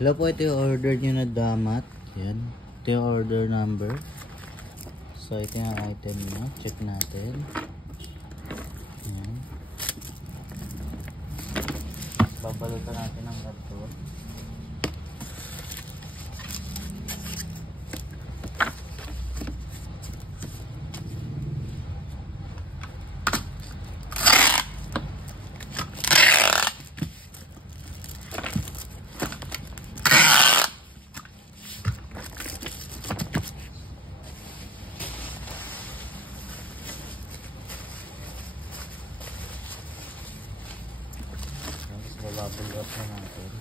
Hello po, ito yung order nyo na damat. Yan. Ito yung order number. So, ito yung item nyo. Check natin. Yan. Babalutan natin ang karton. Bababul up na natin.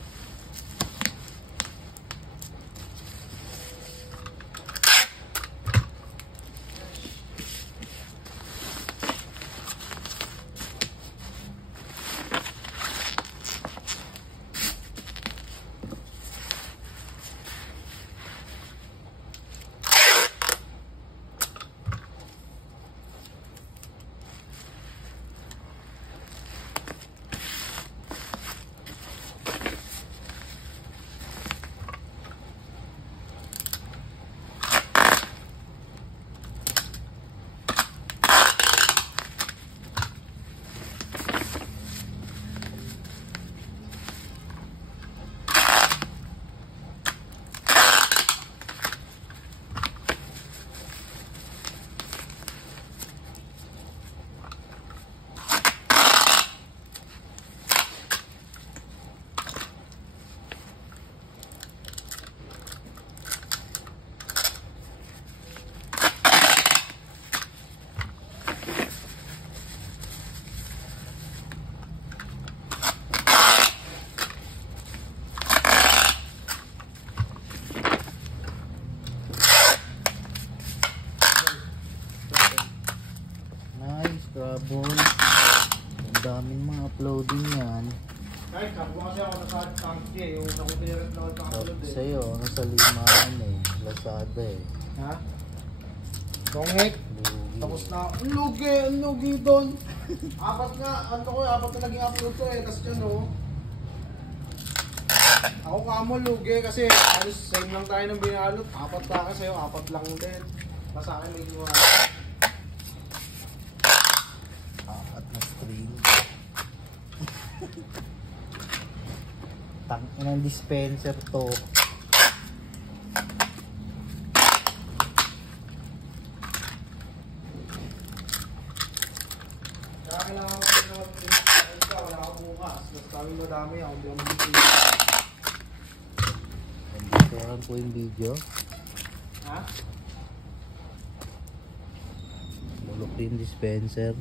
Trouble. Ang daming mga uploading yan. Kahit kapwa kasi ako nasa tangke, yung nakulirat na ako sa'yo, nasa limaan eh. Lazada eh. Ha? Tongek? Tapos na, ang lugi doon. Apat na naging upload to eh. Tapos yun oh. Ako kamo lugi kasi alos same lang tayo ng binalot. Apat pa ka sa'yo, apat lang din. Mas sa akin may ginawa. Tangin ng dispenser to. Kaya kailangan ko wala ako bukas. Basta kami madami ako, hindi ako mag-video. Pagkakaroon po yung video. Ha? Mulok yung dispenser.